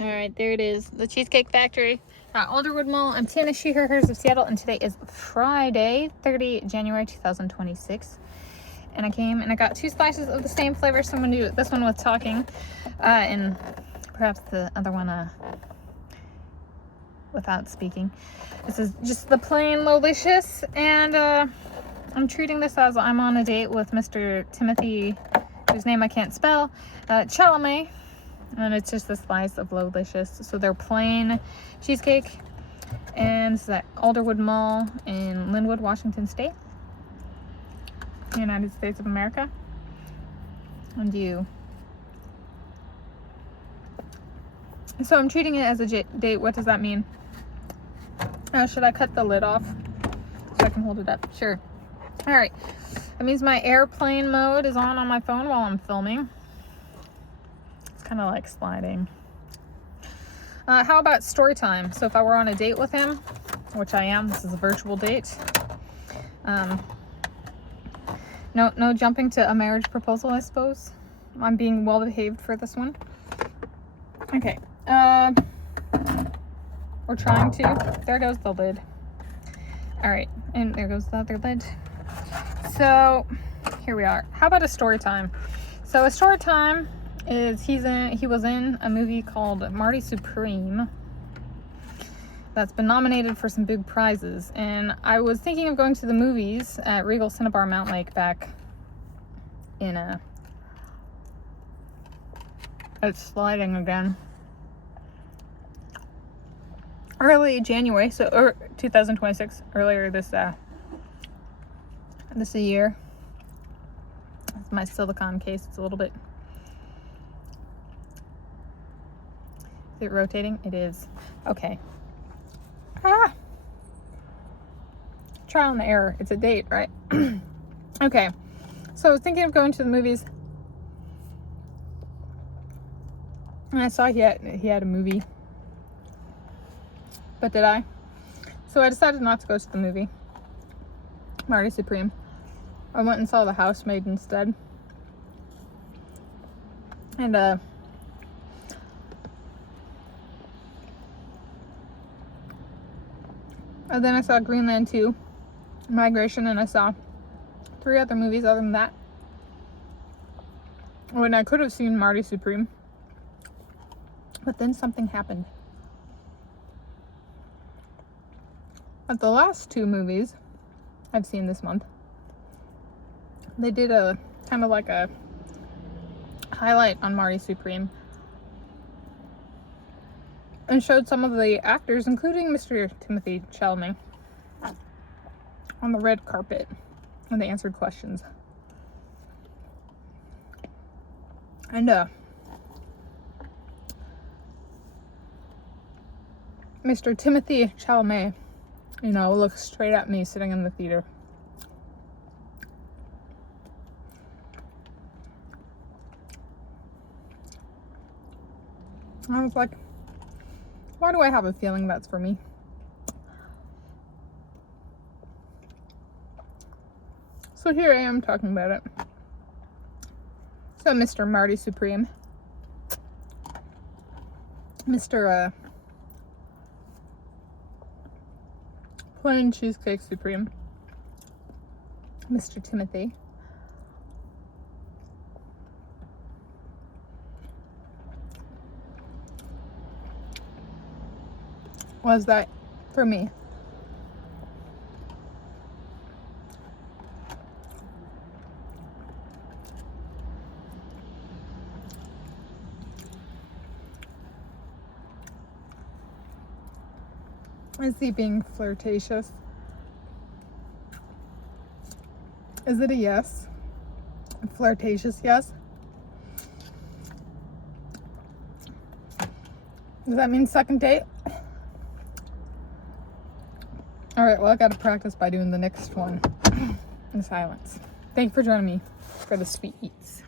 All right, there it is. The Cheesecake Factory at Alderwood Mall. I'm Tanis, she, her, hers of Seattle, and today is Friday, 30 January 2026. And I came and I got 2 slices of the same flavor. So I'm going to do this one with talking, and perhaps the other one without speaking. This is just the plain Lowlicious, and I'm treating this as I'm on a date with Mr. Timothée, whose name I can't spell, Chalamet. And it's just a slice of Lowlicious. So they're plain cheesecake, and it's at Alderwood Mall in Lynnwood, Washington State, United States of America. And so I'm treating it as a date. What does that mean? Should I cut the lid off so I can hold it up? Sure. All right. That means my airplane mode is on my phone while I'm filming. Kind of like sliding. How about story time? So if I were on a date with him, which I am, this is a virtual date. No jumping to a marriage proposal, I suppose. I'm being well behaved for this one. Okay. We're trying to. There goes the lid. All right, and there goes the other lid. So here we are. How about a story time? So a story time is he was in a movie called Marty Supreme that's been nominated for some big prizes, and I was thinking of going to the movies at Regal Cinnabar Mountain Lake back in it's sliding again, early January, so 2026, earlier this year. It's my silicone case. It's a little bit. Is it rotating? It is. Okay. Trial and error. It's a date, right? Okay. So I was thinking of going to the movies, and I saw he had a movie. But did I? So I decided not to go to the movie Marty Supreme. I went and saw The Housemaid instead. And then I saw Greenland 2, Migration, and I saw 3 other movies other than that. When I could have seen Marty Supreme. But then something happened. At the last 2 movies I've seen this month, they did a kind of like a highlight on Marty Supreme and showed some of the actors, including Mr. Timothée Chalamet, on the red carpet, and they answered questions. And Mr. Timothée Chalamet, looked straight at me sitting in the theater. I was like, why do I have a feeling that's for me? So here I am talking about it. So Mr. Marty Supreme, Mr. Plain Cheesecake Supreme, Mr. Timothée, was that for me? Is he being flirtatious? Is it a yes? A flirtatious yes? Does that mean second date? All right, well, I got to practice by doing the next one in silence. Thank you for joining me for the sweet eats.